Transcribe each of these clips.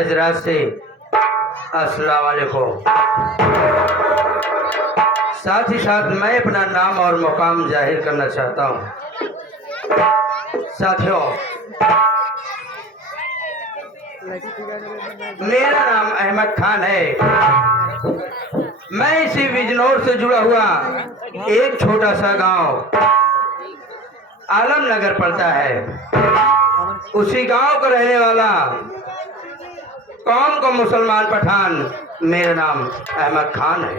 हजरात से अस्सलाम वालेकुम। साथ ही साथ मैं अपना नाम और मुकाम जाहिर करना चाहता हूँ। साथियों, मेरा नाम अहमद खान है। मैं इसी बिजनौर से जुड़ा हुआ एक छोटा सा गांव आलमनगर पड़ता है, उसी गांव का रहने वाला कौम का मुसलमान पठान। मेरा नाम अहमद खान है।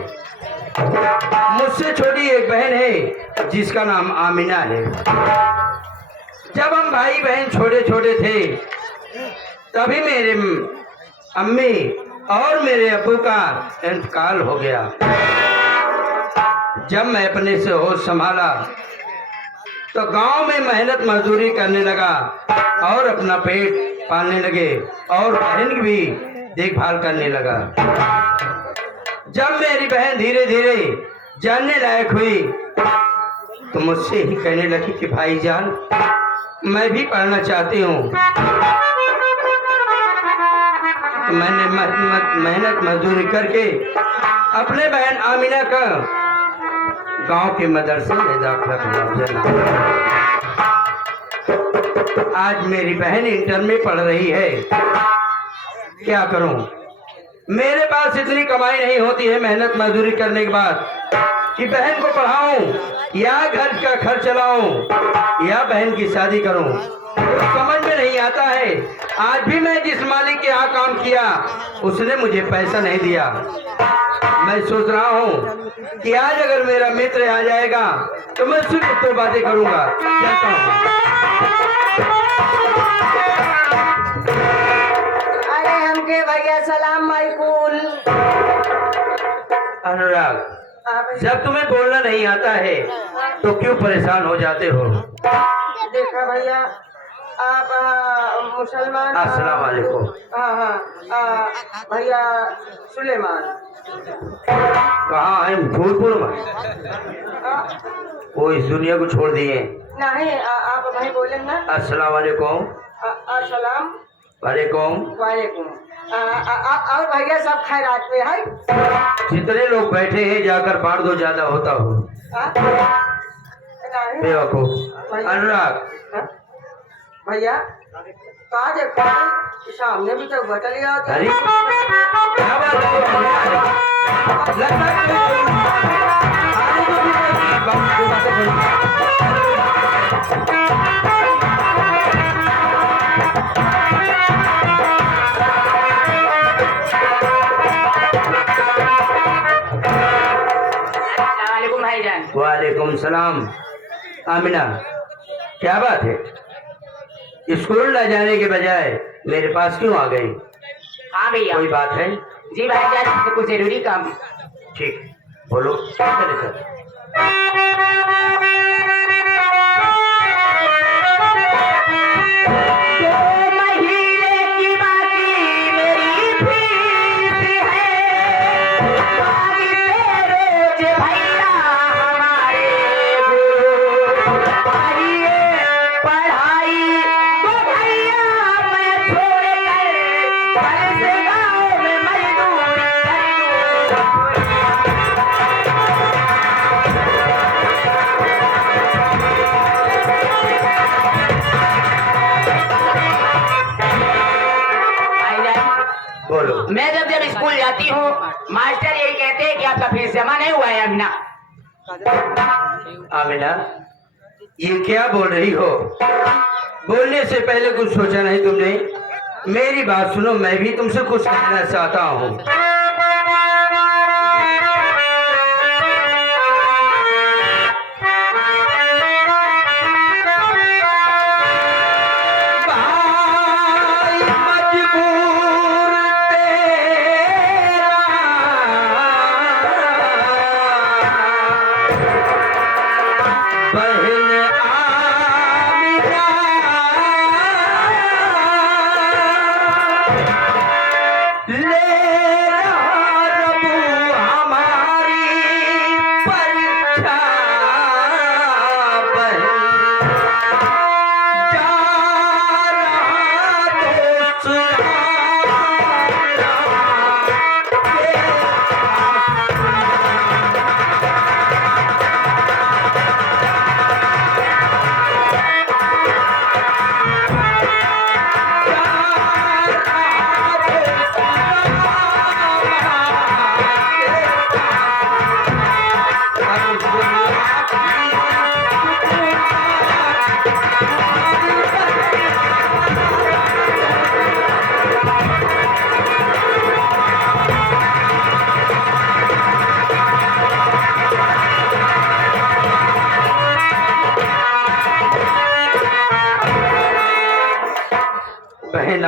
मुझसे छोटी एक बहन है जिसका नाम आमिना है। जब हम भाई बहन छोटे छोटे थे तभी मेरे अम्मी और मेरे अब्बू का इंतकाल हो गया। जब मैं अपने से होश संभाला तो गांव में मेहनत मजदूरी करने लगा और अपना पेट पालने लगे और बहन की भी देखभाल करने लगा। जब मेरी बहन धीरे धीरे जानने लायक हुई तो मुझसे ही कहने लगी कि भाईजान, मैं भी पढ़ना चाहती हूँ। तो मैंने मेहनत मजदूरी करके अपने बहन आमिना का गांव के मदरसे में दाखिला किया। आज मेरी बहन इंटर में पढ़ रही है। क्या करूं, मेरे पास इतनी कमाई नहीं होती है मेहनत मजदूरी करने के बाद कि बहन को पढ़ाऊं या घर का खर्च चलाऊं या बहन की शादी करूं। समझ में नहीं आता है। आज भी मैं जिस मालिक के यहाँ काम किया उसने मुझे पैसा नहीं दिया। मैं सोच रहा हूँ कि आज अगर मेरा मित्र आ जाएगा तो मैं सिर्फ तो बातें करूंगा। चलता हूँ। अरे हमके भैया सलाम माइकुल। अनुराग, जब तुम्हें बोलना नहीं आता है तो क्यों परेशान हो जाते हो? देखा भैया, आप मुसलमान। अस्सलाम वालेकुम। हाँ, भैया सुलेमान कहाँ है? भूलपुर में। वो इस दुनिया को छोड़ दिए। नहीं, आप भाई बोले ना। अस्सलाम वालेकुम। अस्सलाम वालेकुम। वालेकुम। और भैया सब खैरात में है? जितने लोग बैठे हैं जाकर बांट दो, ज्यादा होता हो। बेवकूफ। अनुराग भैया, कहा देखो सामने भी तो बटलिया होती अरे है। क्या बात है? लगता है आने को भी नहीं। बातें करो। वालेकुम सलाम। आमिना, क्या बात है? स्कूल न जाने के बजाय मेरे पास क्यों आ गई? हाँ भैया। कोई बात है? जी भाईजान, कुछ जरूरी काम। ठीक, बोलो। चले सर। मैं जब जब स्कूल जाती हूँ मास्टर यही कहते हैं कि आपका फीस जमा नहीं हुआ है। आमिना, आमिना, ये क्या बोल रही हो? बोलने से पहले कुछ सोचा नहीं तुमने? मेरी बात सुनो, मैं भी तुमसे कुछ कहना चाहता हूँ।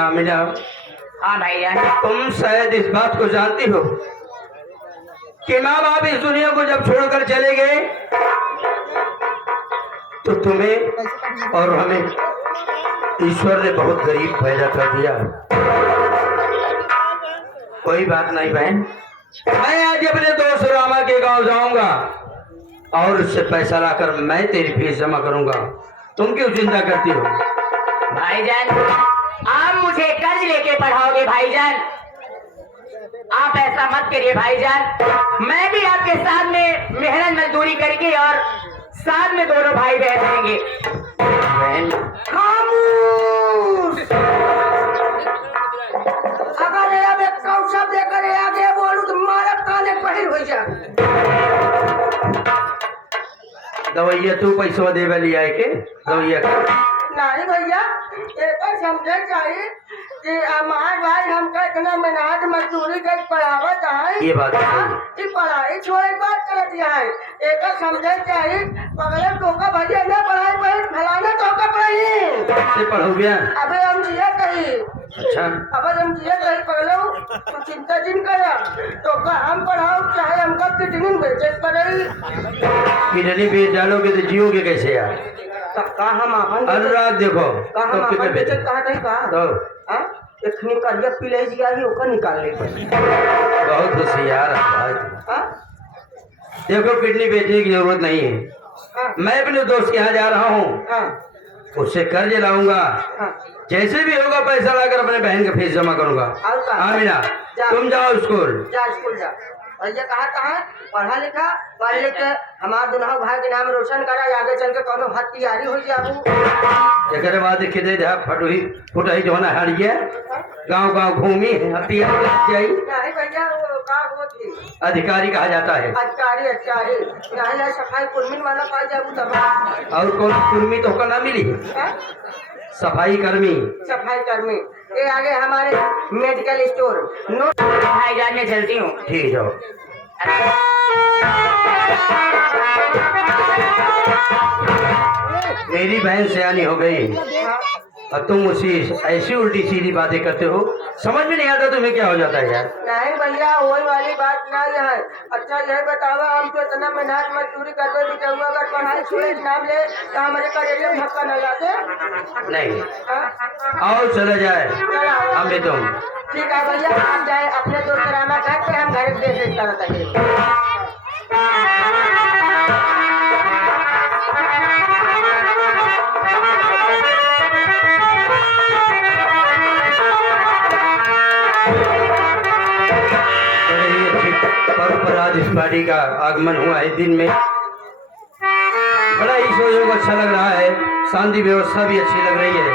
आमिना, हाँ भाईजान। तुम शायद इस बात को जानती हो कि माँ बाप इस दुनिया को जब छोड़कर चले गए तो तुम्हें और हमें ईश्वर ने बहुत गरीब पैदा कर दिया। कोई बात नहीं बहन, मैं आज अपने दोस्त रामा के गांव जाऊंगा और उससे पैसा लाकर मैं तेरी फीस जमा करूंगा। तुम क्यों चिंता करती हो? भाईजान आप मुझे कर्ज लेके पढ़ाओगे भाईजान, आप ऐसा मत करिए भाईजान। मैं भी आपके साथ में मेहनत मजदूरी करके और साथ में दोनों भाई बहन रहेंगे। बहन खामोश। अगर ये अब एक कौ शब्द लेकर आगे बोलूं तो मारा काने पढ़ी हो जा। दवैया तू पैसा देवे लिया है के दवैया के? नहीं भैया, एक बार समझे चाहिए कि हमारे भाई हमका इतना मेहनत मजदूरी कर पढ़ावत है। ये बात है। ये पढ़ाई छोड़े बात कर दिया है। एक बार समझे चाहिए पगले टोका भैया ने पढ़ाई पढ़ी फलाना टोका पढ़ाई से पढ़ो गया। अबे हम जिया कही। अच्छा अब हम जिया कही पगलो तो चिंता जिन करा तो का हम पढ़ाओ चाहे हमका कितनी बेचे पड़े। किडनी बेच डालोगे तो जियोगे कैसे यार? तब का हम अपन अनुराग देखो का हम तो अपन बेचे कहा नहीं कहा तो हाँ इतनी करिया पिले जिया ही ओकर निकाल ले बहुत होशियार है भाई। हाँ देखो किडनी बेचने की जरूरत नहीं है। हाँ मैं अपने दोस्त के यहाँ जा रहा हूँ, हाँ उससे कर्ज लाऊंगा। हाँ जैसे भी होगा पैसा लाकर अपने बहन का फीस जमा करूंगा। और कहा? आमिना जा। तुम जाओ स्कूल। जा स्कूल जा। भैया कहा पढ़ा लिखा पढ़ लिख के हमारे दोनों भाई के नाम रोशन करा आगे चल के कोनो हद तैयारी हो जाबू। एक बाद खेदे धा फटुही फुटही जो ना हड़िए गांव गांव घूमी हथियार जाई नहीं भैया वो का होती अधिकारी कहा जाता है। अधिकारी अधिकारी नहीं है सफाई कुर्मी वाला पाई जाबू तब। और कौन कुर्मी तो का ना मिली? सफाई कर्मी। सफाई कर्मी ये आगे हमारे मेडिकल स्टोर नो भाईजान मैं चलती हूँ। ठीक जाओ। मेरी बहन सयानी हो गई और तुम उसी ऐसी उल्टी सीधी बातें करते हो, समझ में नहीं आता तुम्हें क्या हो जाता है यार। नहीं भैया वही वाली बात नहीं है। अच्छा यही बतावा हम तो इतना मेहनत मजदूरी करते भी हुआ अगर पढ़ाई छोड़े नाम ले तो हमारे करेले में धक्का न लाते नहीं हाँ? आओ चला जाए चला आओ। हम भी तुम। ठीक है भैया आप जाए अपने दोस्त रामा घर पे हम घर दे तरह तक। पर आज इस गाड़ी का आगमन हुआ है दिन में, बड़ा ही सहयोग अच्छा लग रहा है, शांति व्यवस्था भी अच्छी लग रही है।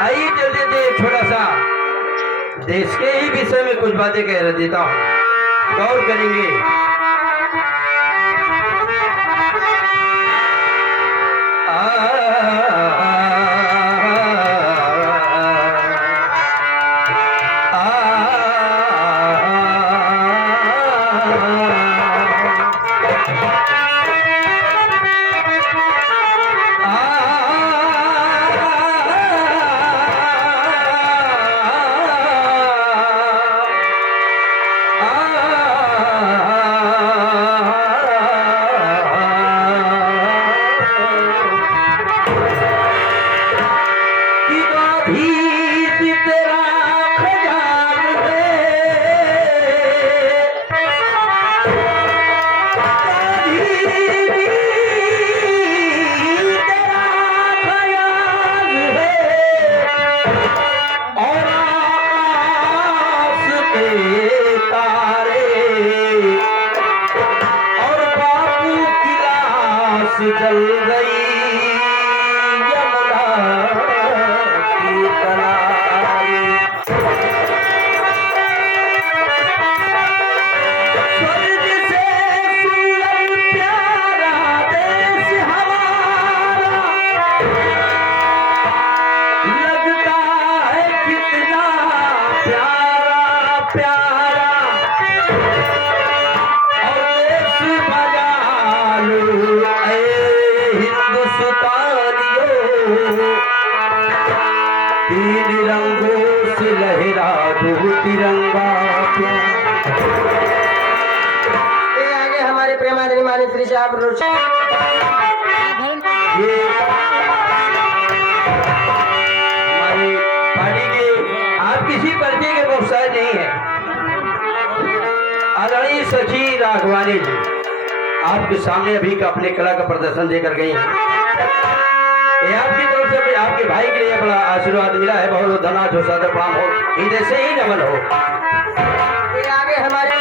आइए चल देते एक छोटा सा देश के ही विषय में कुछ बातें कह देता हूँ, गौर करेंगे। जल गई यमुना की तलारी। स्वर्ग से सुंदर प्यारा देश हमारा, लगता है कितना प्यारा प्यारा। और देश बजा लो हिंदुस्तानियों तीन रंगों से लहरा दो तिरंगा प्यार। ये आगे हमारे प्रेमादरी मानी श्री साहब ये हमारी पार्टी के आप किसी परिचय के व्यवसाय नहीं है। आदरणीय सची राघवानी जी आपके सामने अभी का अपने कला का प्रदर्शन देकर गई हैं। ये आपकी तरफ से आपके भाई के लिए बड़ा आशीर्वाद मिला है। बहुत बहुत धन्यवाद हो, सादर प्रणाम हो, हृदय से ही नमन हो। ये आगे हमारे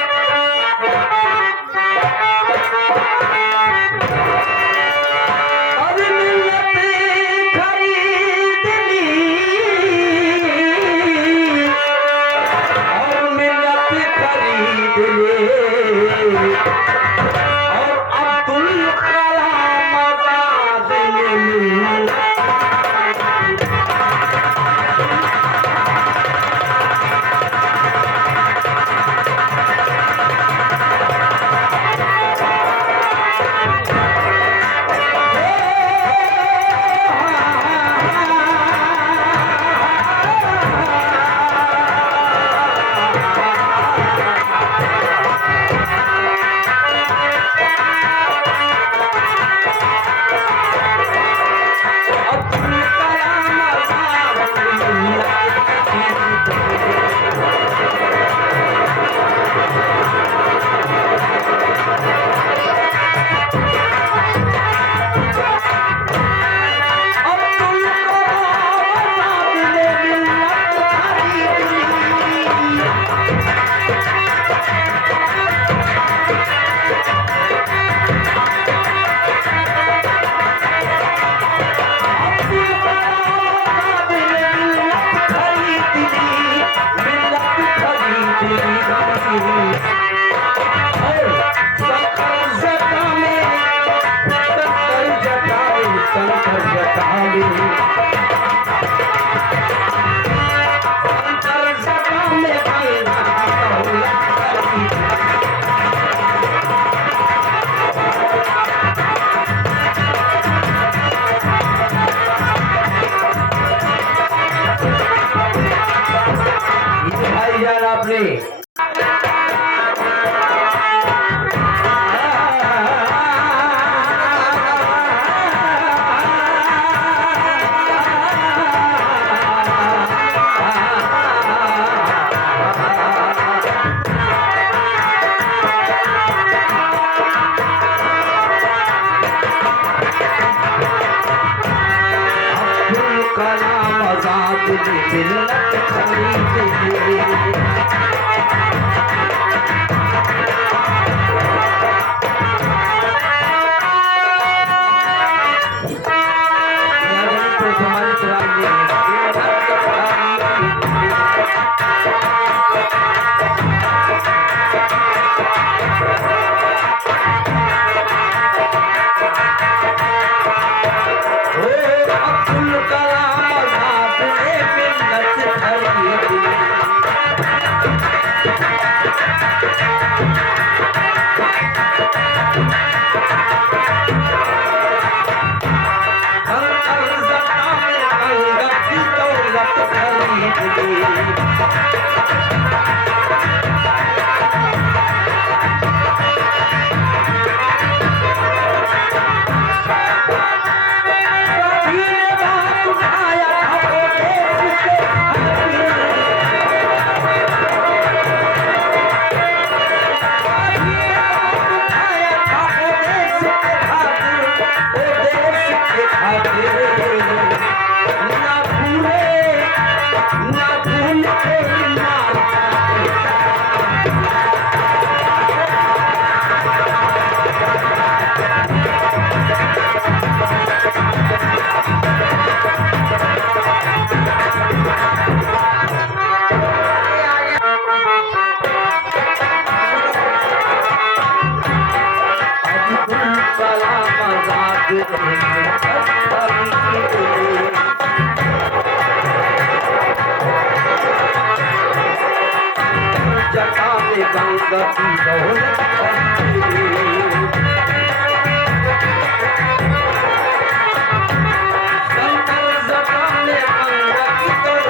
संकर जबान अंगत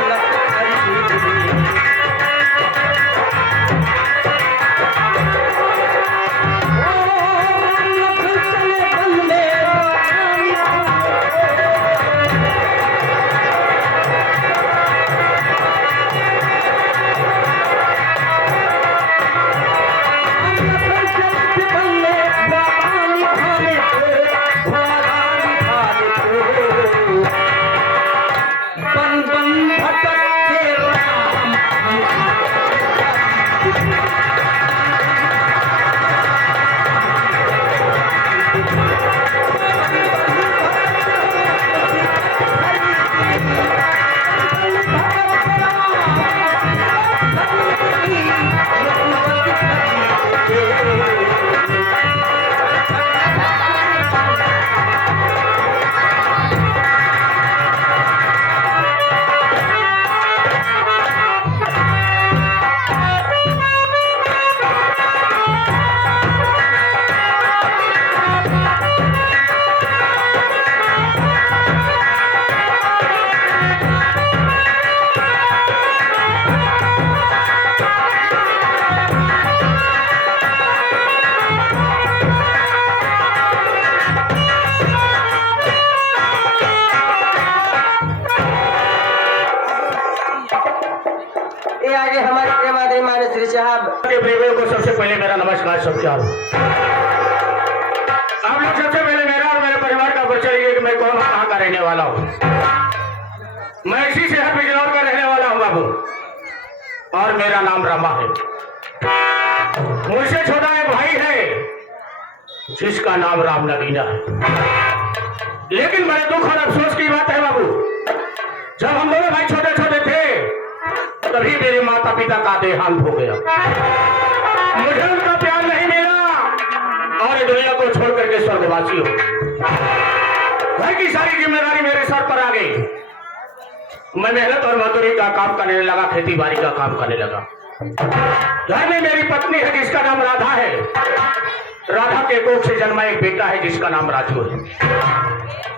आगे आगे हमारे प्रेमादरी मानश्री साहब। प्रेमियों को सबसे पहले मेरा नमस्कार सत्कार। आप लोग सबसे पहले मेरा और मेरे परिवार का परिचय है कि मैं कौन हूँ, कहाँ का रहने वाला हूँ। मैं इसी शहर बिजनौर का रहने वाला हूँ बाबू, और मेरा नाम रमा है। मुझसे छोटा एक भाई है जिसका नाम राम नगीना है। लेकिन बड़े दुख और अफसोस की बात है बाबू, जब हम दोनों भाई छोटे छोटे थे तभी मेरे माता पिता का देहांत हो गया। मुझे उनका प्यार नहीं मिला और ये दुनिया को छोड़ करके स्वर्गवासी हो। घर की सारी जिम्मेदारी मेरे सर पर आ गई। मैं मेहनत और मजदूरी का काम करने लगा, खेती बाड़ी का काम करने लगा। घर में मेरी पत्नी है जिसका नाम राधा है। राधा के कोख से जन्मा एक बेटा है जिसका नाम राजू है,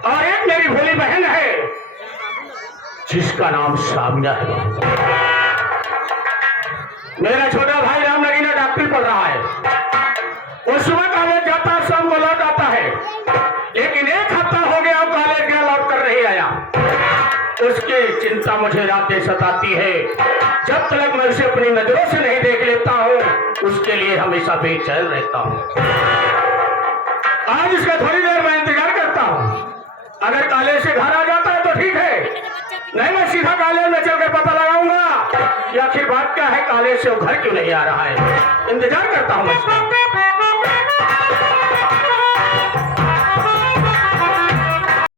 और एक मेरी भोली बहन है जिसका नाम सामिया है। मेरा छोटा भाई राम नगीना डॉक्टरी पढ़ रहा है। वो सुबह कॉलेज जाता है, शाम को लौट आता है। लेकिन एक हफ्ता हो गया कॉलेज गया, लौट कर नहीं आया। उसकी चिंता मुझे रातें सताती है। जब तक मैं उसे अपनी नजरों से नहीं देख लेता हूँ उसके लिए हमेशा बेचैन रहता हूँ। आज इसका थोड़ी देर मैं इंतजार करता हूँ। अगर कॉलेज से घर आ जाता है तो ठीक है, नहीं मैं सीधा कॉलेज में चलकर पता लगाऊंगा कि आखिर बात क्या है, कॉलेज से वो घर क्यों नहीं आ रहा है। इंतजार करता हूँ मैं इसका।